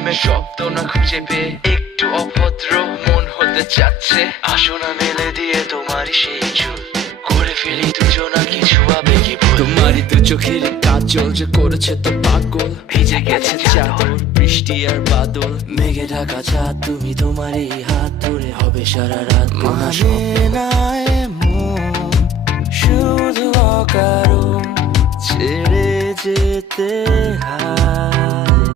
প্রেমের শব্দ না খুঁজে পেয়ে একটু অভদ্র মন হতে চাচ্ছে। আসো না মেলে দিয়ে তোমারই সেই চুল, করে ফেলি দুজনা কিছু আবেগী ভুল। তোমারই দু চোখের কাজল যে করেছে তো পাগল, ভিজে গেছে চাদর বৃষ্টি আর বাদল। মেঘে ঢাকা চাঁদ তুমি তোমারই হাত ধরে হবে সারা রাত। মানে না এমন শুধু অকারণ ছেড়ে যেতে হয়।